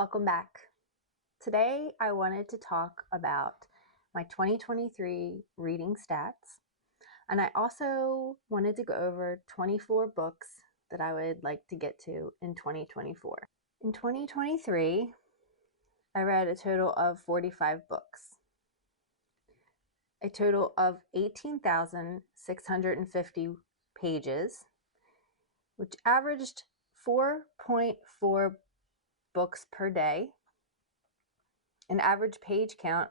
Welcome back. Today I wanted to talk about my 2023 reading stats, and I also wanted to go over 24 books that I would like to get to in 2024. In 2023, I read a total of 45 books, a total of 18,650 pages, which averaged 4.4 books per day, an average page count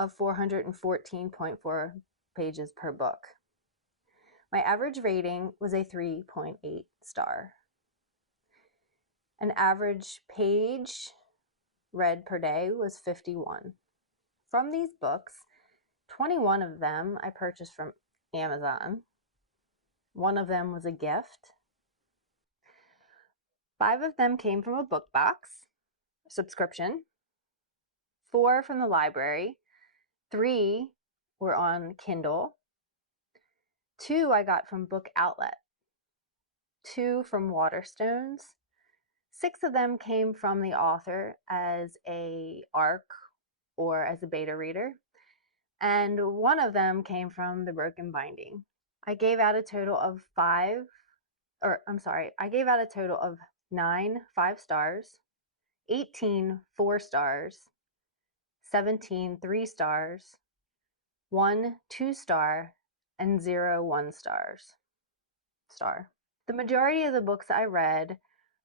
of 414.4 pages per book. My average rating was a 3.8 star. An average page read per day was 51. From these books, 21 of them I purchased from Amazon. One of them was a gift. 5 of them came from a book box subscription. 4 from the library. 3 were on Kindle. 2 I got from Book Outlet. 2 from Waterstones. 6 of them came from the author as a ARC or as a beta reader. And 1 of them came from the Broken Binding. I gave out a total of 9 5 stars, 18 4 stars, 17 3 stars, 1 2 star, and 0 1 star. The majority of the books I read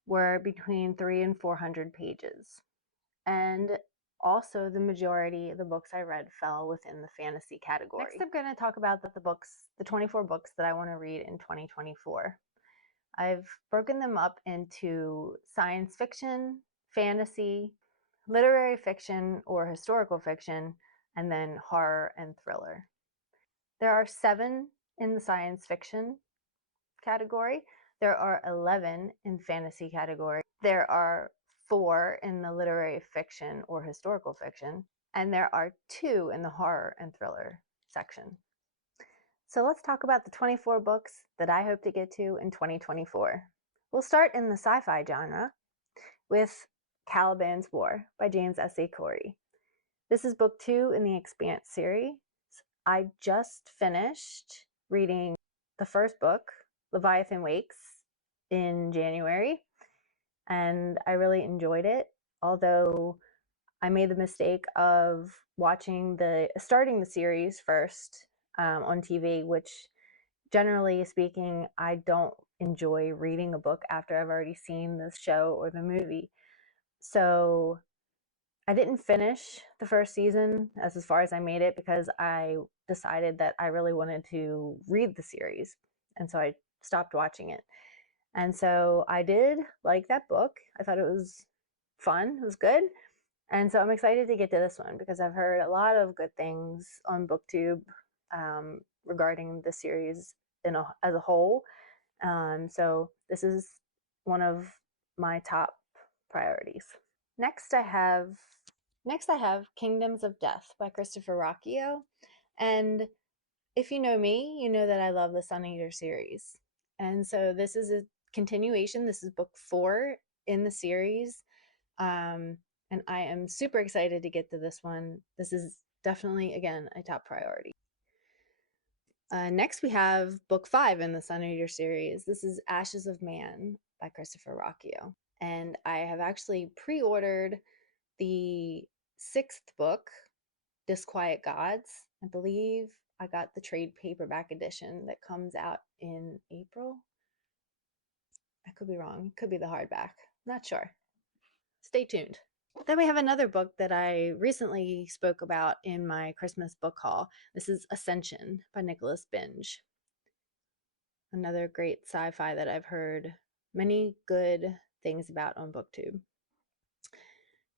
were between 300 and 400 pages. And also the majority of the books I read fell within the fantasy category. Next, I'm going to talk about the 24 books that I want to read in 2024. I've broken them up into science fiction, fantasy, literary fiction or historical fiction, and then horror and thriller. There are 7 in the science fiction category. There are 11 in fantasy category. There are 4 in the literary fiction or historical fiction, and there are 2 in the horror and thriller section. So let's talk about the 24 books that I hope to get to in 2024. We'll start in the sci-fi genre with Caliban's War by James S. A. Corey. This is book 2 in the Expanse series. I just finished reading the first book, Leviathan Wakes, in January, and I really enjoyed it, although I made the mistake of starting the series first on TV, which generally speaking, I don't enjoy reading a book after I've already seen the show or the movie. So I didn't finish the first season as far as I made it because I decided that I really wanted to read the series. And so I stopped watching it. And so I did like that book. I thought it was fun. It was good. And so I'm excited to get to this one because I've heard a lot of good things on booktube regarding the series as a whole. So this is one of my top priorities. Next I have Kingdoms of Death by Christopher Rocchio. And if you know me, you know that I love the Sun Eater series. And so this is a continuation. This is book 4 in the series. And I am super excited to get to this one. This is definitely, again, a top priority. Next we have book 5 in the Sun Eater series. This is Ashes of Man by Christopher Rocchio. And I have actually pre-ordered the 6th book, Disquiet Gods. I believe I got the trade paperback edition that comes out in April. I could be wrong. It could be the hardback. Not sure. Stay tuned. Then we have another book that I recently spoke about in my Christmas book haul. This is Ascension by Nicholas Binge. Another great sci-fi that I've heard many good things about on BookTube.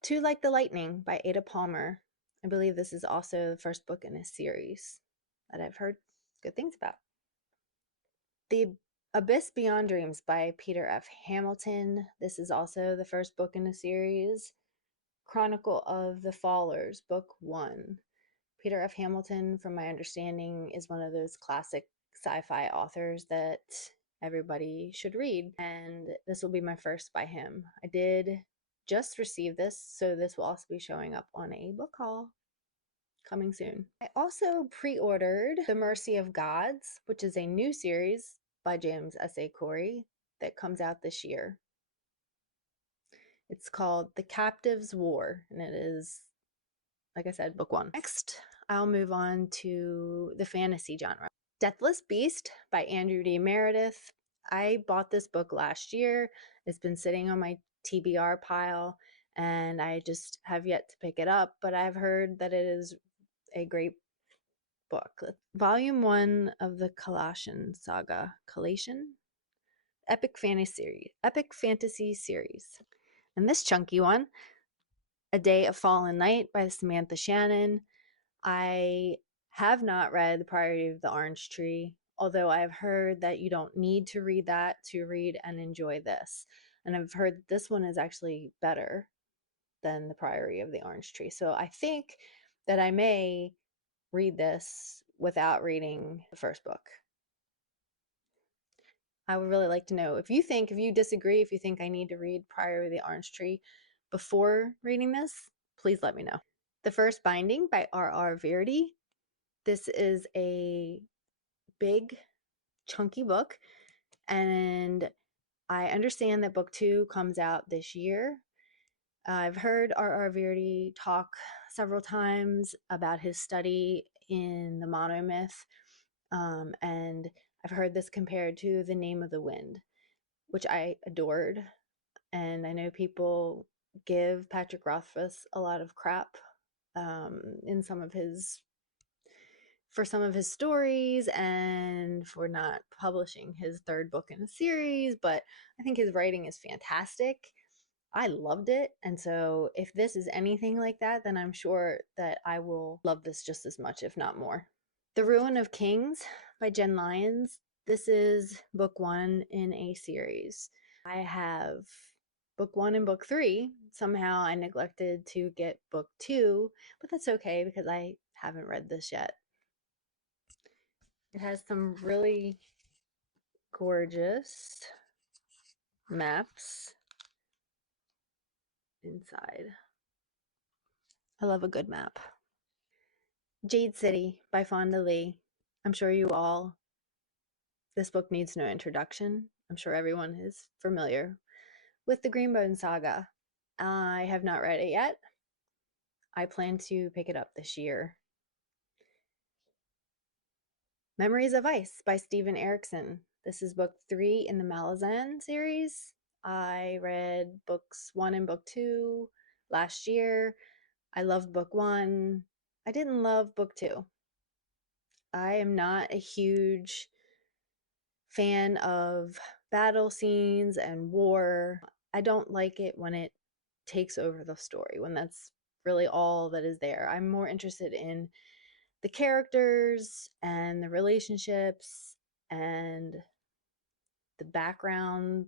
Two Like the Lightning by Ada Palmer. I believe this is also the first book in a series that I've heard good things about. The Abyss Beyond Dreams by Peter F. Hamilton. This is also the first book in a series. Chronicle of the Fallers, book 1. Peter F. Hamilton, from my understanding, is one of those classic sci-fi authors that everybody should read, and this will be my first by him. I did just received this, so this will also be showing up on a book haul coming soon. I also pre-ordered The Mercy of Gods, which is a new series by James S.A. Corey that comes out this year. It's called The Captive's War, and it is, like I said, book 1. Next, I'll move on to the fantasy genre. Deathless Beast by Andrew D. Meredith. I bought this book last year. It's been sitting on my TBR pile, and I just have yet to pick it up, but I've heard that it is a great book. Volume 1 of the Kalashan saga. Kalashan? Epic fantasy series. And this chunky one, A Day of Fallen Night by Samantha Shannon. I have not read The Priory of the Orange Tree, although I've heard that you don't need to read that to read and enjoy this. And I've heard this one is actually better than The Priory of the Orange Tree. So I think that I may read this without reading the first book. I would really like to know if you disagree, if you think I need to read Priory of the Orange Tree before reading this, please let me know. The First Binding by R.R. Verity. This is a big, chunky book, and I understand that book 2 comes out this year. I've heard R.R. Verity talk several times about his study in the monomyth, and I've heard this compared to The Name of the Wind, which I adored. And I know people give Patrick Rothfuss a lot of crap in for some of his stories and for not publishing his 3rd book in a series, but I think his writing is fantastic. I loved it, and so if this is anything like that, then I'm sure that I will love this just as much, if not more. The Ruin of Kings by Jen Lyons. This is book 1 in a series. I have book 1 and book 3. Somehow I neglected to get book 2, but that's okay because I haven't read this yet. It has some really gorgeous maps inside. I love a good map. Jade City by Fonda Lee. I'm sure this book needs no introduction. I'm sure everyone is familiar with the Greenbone saga. I have not read it yet. I plan to pick it up this year. Memories of Ice by Steven Erikson. This is book 3 in the Malazan series. I read books 1 and book 2 last year. I loved book 1. I didn't love book 2. I am not a huge fan of battle scenes and war. I don't like it when it takes over the story, when that's really all that is there. I'm more interested in the characters and the relationships and the background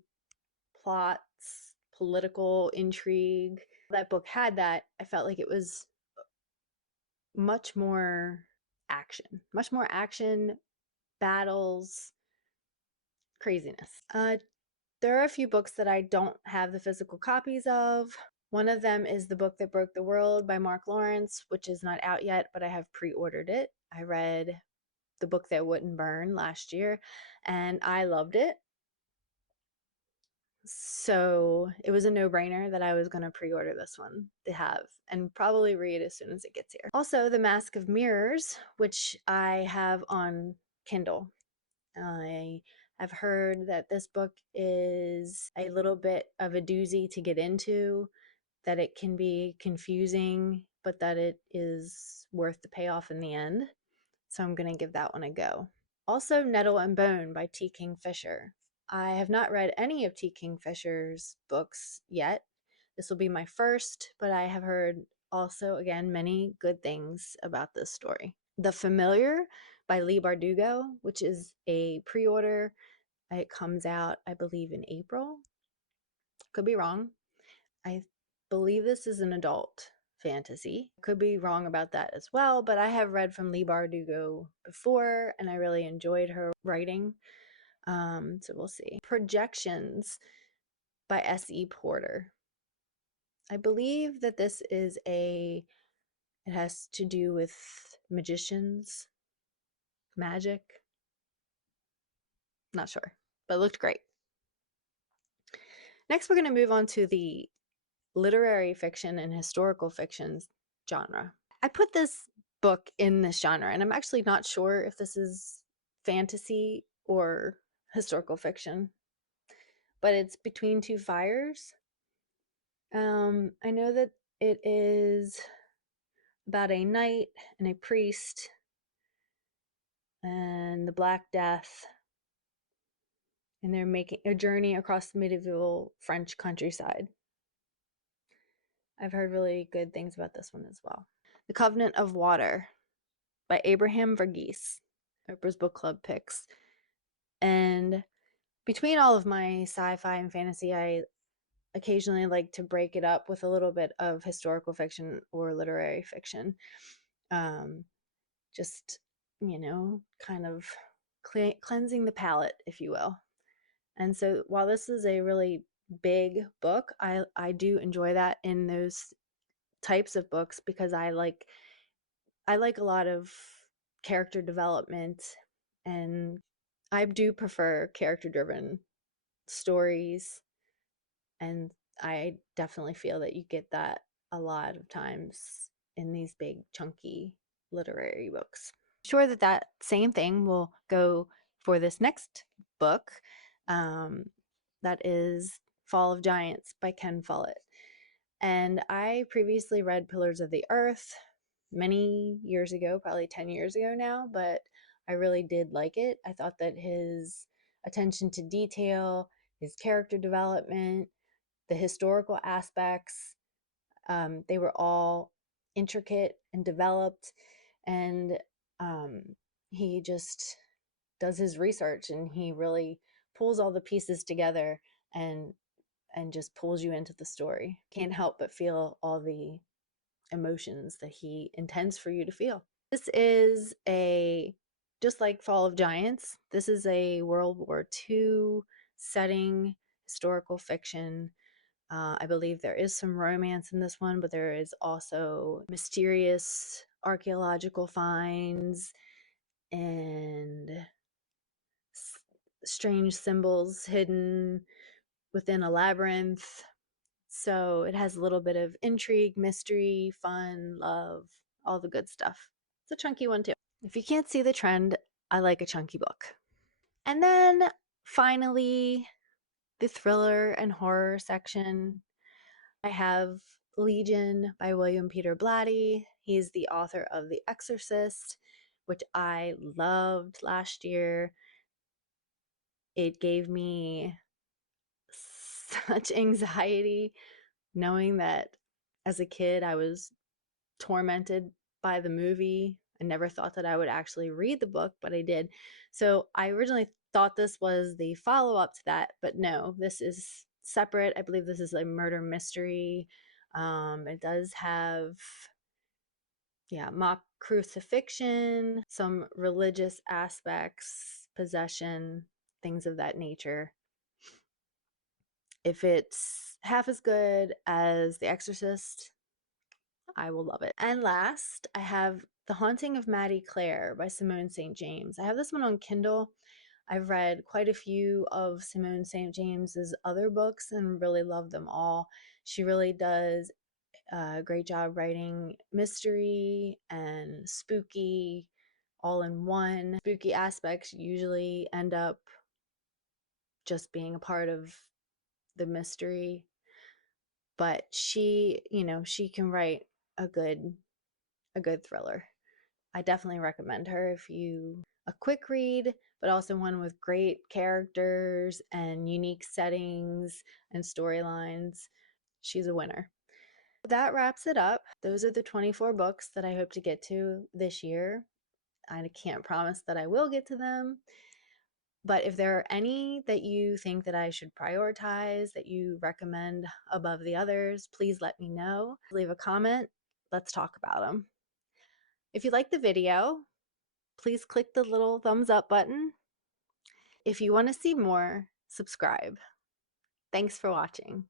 plots, political intrigue. That book had that. I felt like it was much more action, battles, craziness. There are a few books that I don't have the physical copies of. One of them is The Book That Broke the World by Mark Lawrence, which is not out yet, but I have pre-ordered it. I read The Book That Wouldn't Burn last year, and I loved it. So it was a no-brainer that I was going to pre-order this one to have and probably read as soon as it gets here. Also, The Mask of Mirrors, which I have on Kindle. I have heard that this book is a little bit of a doozy to get into, that it can be confusing, but that it is worth the payoff in the end. So I'm going to give that one a go. Also, Nettle and Bone by T. Kingfisher. I have not read any of T. Kingfisher's books yet. This will be my first, but I have heard also, again, many good things about this story. The Familiar by Leigh Bardugo, which is a pre-order. It comes out, I believe, in April. Could be wrong. I believe this is an adult fantasy. Could be wrong about that as well, but I have read from Leigh Bardugo before, and I really enjoyed her writing. So we'll see. Projections by S.E. Porter. I believe that this is it has to do with magicians, magic. Not sure, but it looked great. Next, we're going to move on to the literary fiction and historical fiction genre. I put this book in this genre, and I'm actually not sure if this is fantasy or historical fiction, but it's Between Two Fires. I know that it is about a knight and a priest and the Black Death, and they're making a journey across the medieval French countryside. I've heard really good things about this one as well. The Covenant of Water by Abraham Verghese, Oprah's Book Club picks. And between all of my sci-fi and fantasy, I occasionally like to break it up with a little bit of historical fiction or literary fiction. Just, kind of cleansing the palate, if you will. And so while this is a really big book, I do enjoy that in those types of books because I like a lot of character development, and I do prefer character-driven stories, and I definitely feel that you get that a lot of times in these big chunky literary books. I'm sure that same thing will go for this next book. That is Fall of Giants by Ken Follett. And I previously read Pillars of the Earth many years ago, probably 10 years ago now, but I really did like it. I thought that his attention to detail, his character development, the historical aspects, they were all intricate and developed, and he just does his research and he really pulls all the pieces together and just pulls you into the story. Can't help but feel all the emotions that he intends for you to feel. This is just like Fall of Giants, this is a World War II setting, historical fiction. I believe there is some romance in this one, but there is also mysterious archaeological finds and strange symbols hidden within a labyrinth. So it has a little bit of intrigue, mystery, fun, love, all the good stuff. It's a chunky one too. If you can't see the trend, I like a chunky book. And then finally, the thriller and horror section. I have Legion by William Peter Blatty. He's the author of The Exorcist, which I loved last year. It gave me such anxiety knowing that as a kid I was tormented by the movie. I never thought that I would actually read the book, but I did. So I originally thought this was the follow-up to that, but no, this is separate. I believe this is a murder mystery. It does have, mock crucifixion, some religious aspects, possession, things of that nature. If it's half as good as The Exorcist, I will love it. And last, I have The Haunting of Maddie Clare by Simone St. James. I have this one on Kindle. I've read quite a few of Simone St. James's other books and really love them all. She really does a great job writing mystery and spooky all in one. Spooky aspects usually end up just being a part of the mystery, but she can write a good thriller. I definitely recommend her if you a quick read, but also one with great characters and unique settings and storylines. She's a winner. That wraps it up. Those are the 24 books that I hope to get to this year. I can't promise that I will get to them, but if there are any that you think that I should prioritize, that you recommend above the others, please let me know. Leave a comment. Let's talk about them. If you like the video, please click the little thumbs up button. If you want to see more, subscribe. Thanks for watching.